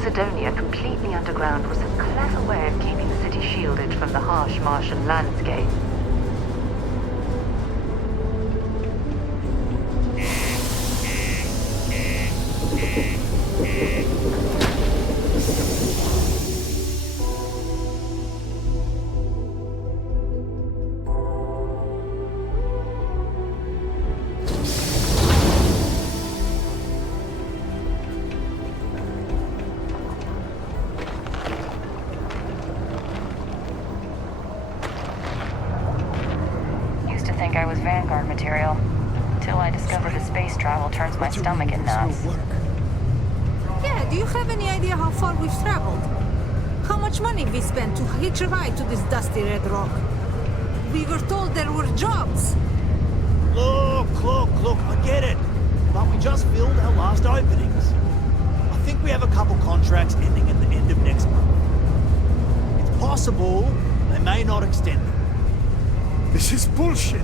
Cydonia completely underground was a clever way of keeping the city shielded from the harsh Martian landscape. I was Vanguard material, until I discovered that space travel turns my stomach in knots. Yeah, do you have any idea how far we've traveled? How much money we spent to hitch a ride to this dusty red rock? We were told there were jobs. Look, I get it. But we just filled our last openings. I think we have a couple contracts ending at the end of next month. It's possible they may not extend them. This is bullshit.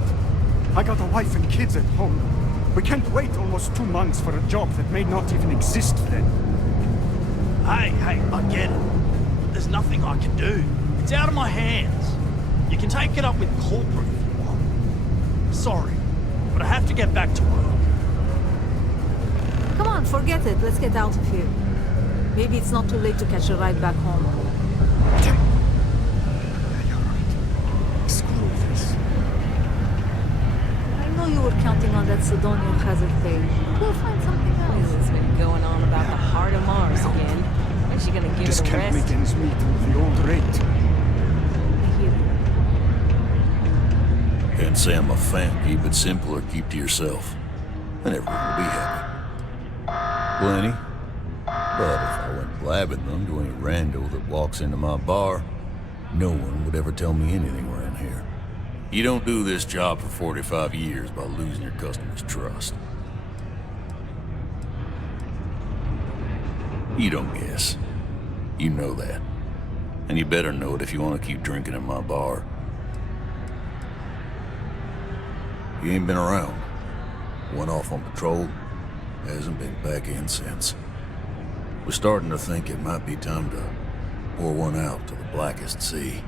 I got a wife and kids at home. We can't wait almost 2 months for a job that may not even exist then. Hey, I get it. There's nothing I can do. It's out of my hands. You can take it up with corporate if you want. Sorry, but I have to get back to work. Come on, forget it. Let's get out of here. Maybe it's not too late to catch a ride back home. You were counting on that Cydonia hazard pay. We'll find something else. It's been going on about the heart of Mars again. Is she gonna give Just it a can't rest? make ends meet with the old rate. I hear you. Can't say I'm a fan. Keep it simple or keep to yourself. And everyone will be happy. Plenty. But if I went blabbing them to any rando that walks into my bar, no one would ever tell me anything around here. You don't do this job for 45 years by losing your customers' trust. You don't guess. You know that. And you better know it if you want to keep drinking in my bar. You ain't been around. Went off on patrol. Hasn't been back in since. We're starting to think it might be time to pour one out to the blackest sea.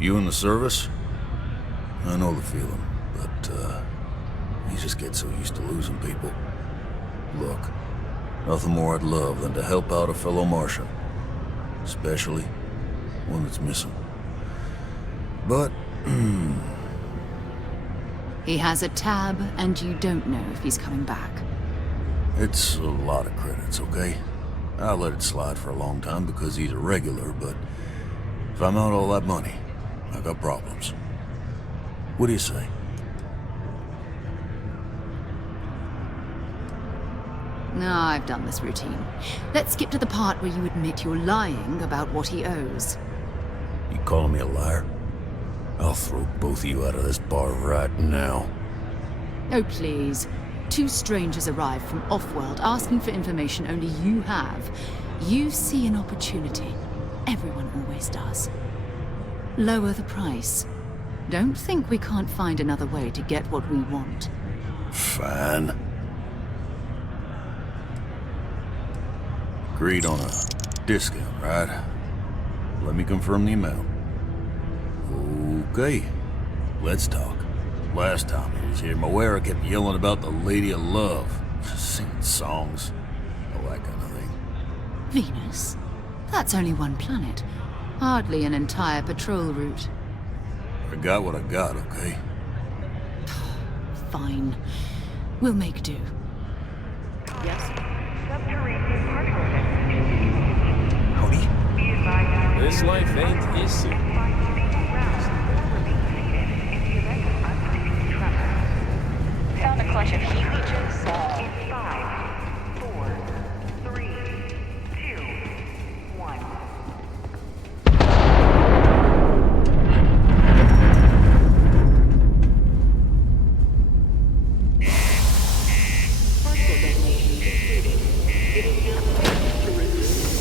You in the service? I know the feeling, but, you just get so used to losing people. Look, nothing more I'd love than to help out a fellow Martian. Especially one that's missing. But, He has a tab, and you don't know if he's coming back. it's a lot of credits, okay? I let it slide for a long time because he's a regular, but if I'm out all that money, I got problems. What do you say? No, I've done this routine. Let's skip to the part where you admit you're lying about what he owes. You calling me a liar? I'll throw both of you out of this bar right now. Oh, please. 2 strangers arrive from off-world asking for information only you have. You see an opportunity. Everyone always does. Lower the price. Don't think we can't find another way to get what we want. Fine. Agreed on a discount, right? Let me confirm the amount. Okay, let's talk. Last time he was here, Moira kept yelling about the Lady of Love, singing songs, all that kind of thing. Venus? That's only one planet. Hardly an entire patrol route. I got what I got, okay? Fine. We'll make do. Yes. Subterranean particle Howdy. This life ain't easy. Found a clutch of heat leeches. In 5, 4, 3, 2, 1. Particle detonation completed. It is now safe to resume.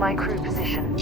my crew position.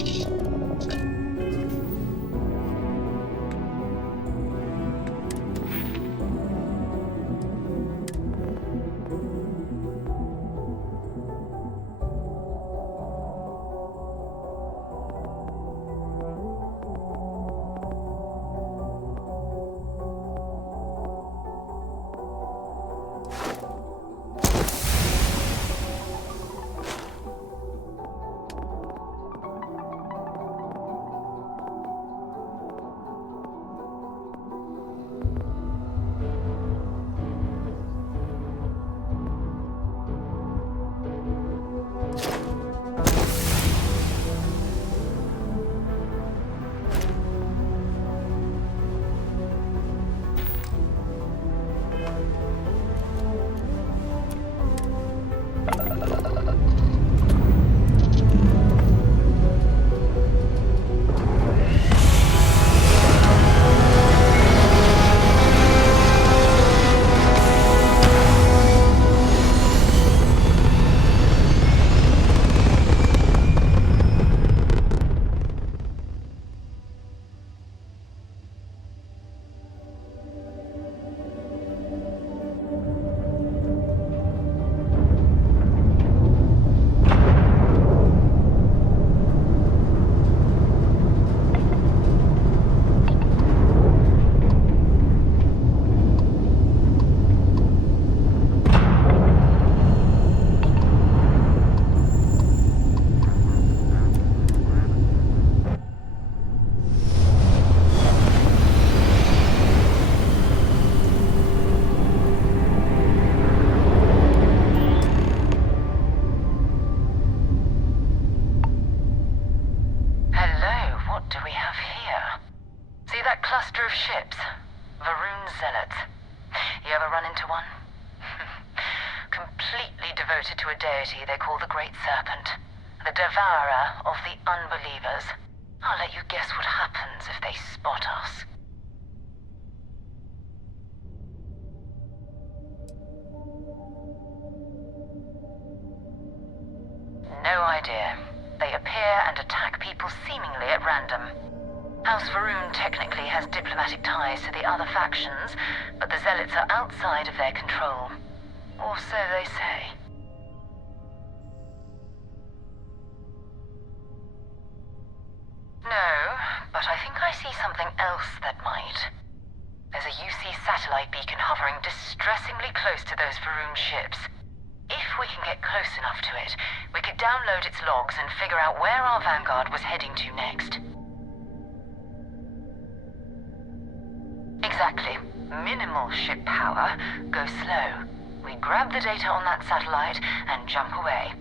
Devoted to a deity they call the Great Serpent, the devourer of the unbelievers. I'll let you guess what happens if they spot us. No idea. They appear and attack people seemingly at random. House Varun technically has diplomatic ties to the other factions, but the Zealots are outside of their control. Or so they say. No, but I think I see something else that might. There's a UC satellite beacon hovering distressingly close to those Varun ships. If we can get close enough to it, we could download its logs and figure out where our vanguard was heading to next. Exactly. Minimal ship power, go slow. We grab the data on that satellite and jump away.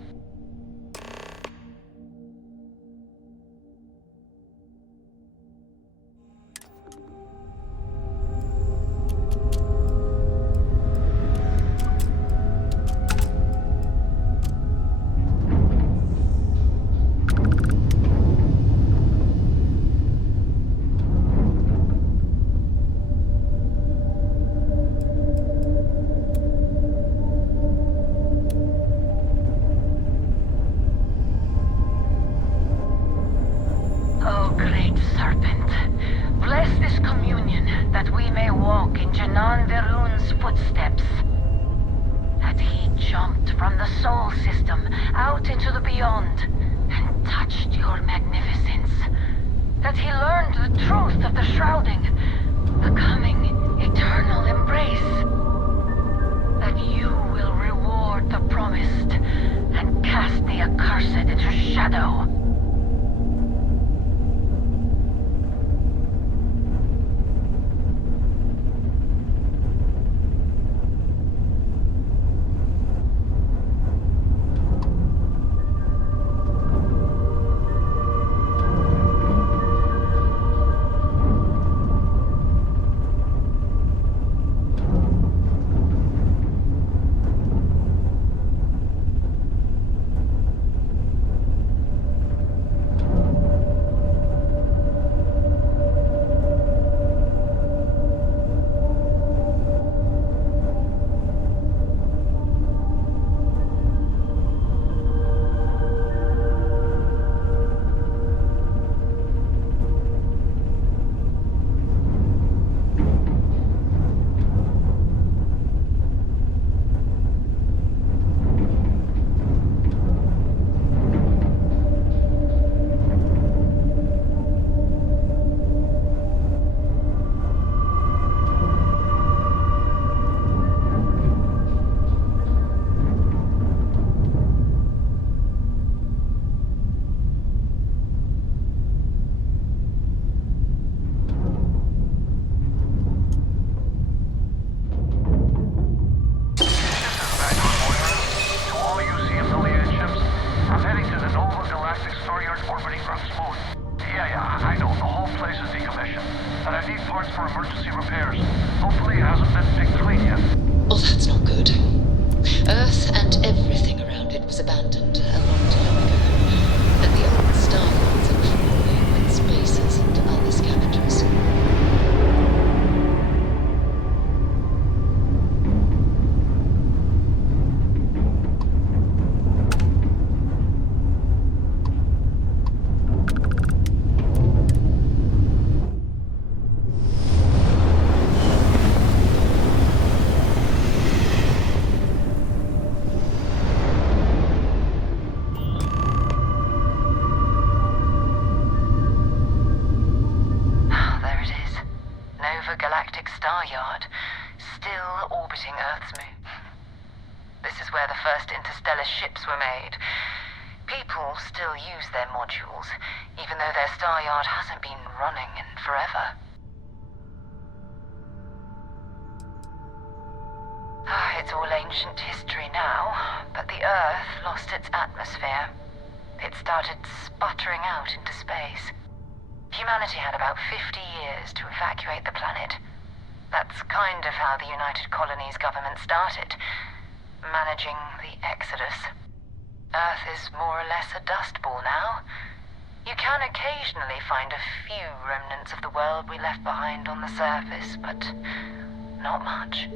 This is where the first interstellar ships were made. People still use their modules, even though their star yard hasn't been running in forever. It's all ancient history now, but the Earth lost its atmosphere. It started sputtering out into space. Humanity had about 50 years to evacuate the planet. That's kind of how the United Colonies government started, managing the exodus. Earth is more or less a dust ball now. You can occasionally find a few remnants of the world we left behind on the surface, but not much.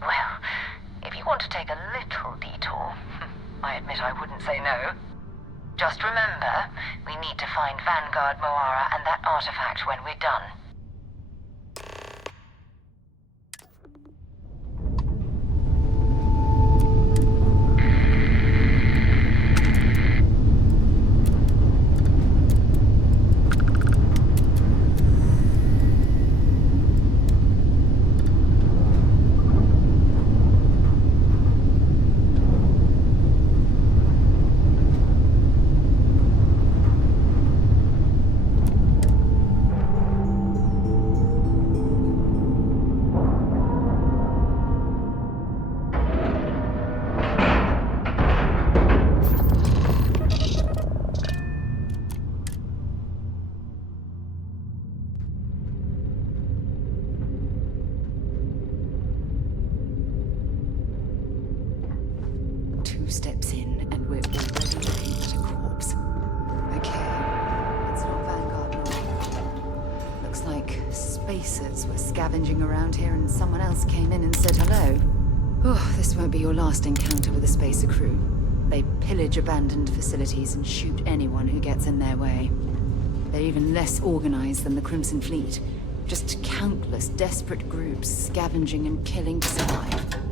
Well, if you want to take a little detour, I admit I wouldn't say no. Just remember, we need to find Vanguard Moara and that artifact when we're done. Steps in, and we're already looking at a corpse. Okay, it's not Vanguard Moora. Looks like spacers were scavenging around here and someone else came in and said hello. Oh, this won't be your last encounter with a spacer crew. They pillage abandoned facilities and shoot anyone who gets in their way. They're even less organized than the Crimson Fleet. Just countless desperate groups scavenging and killing to survive.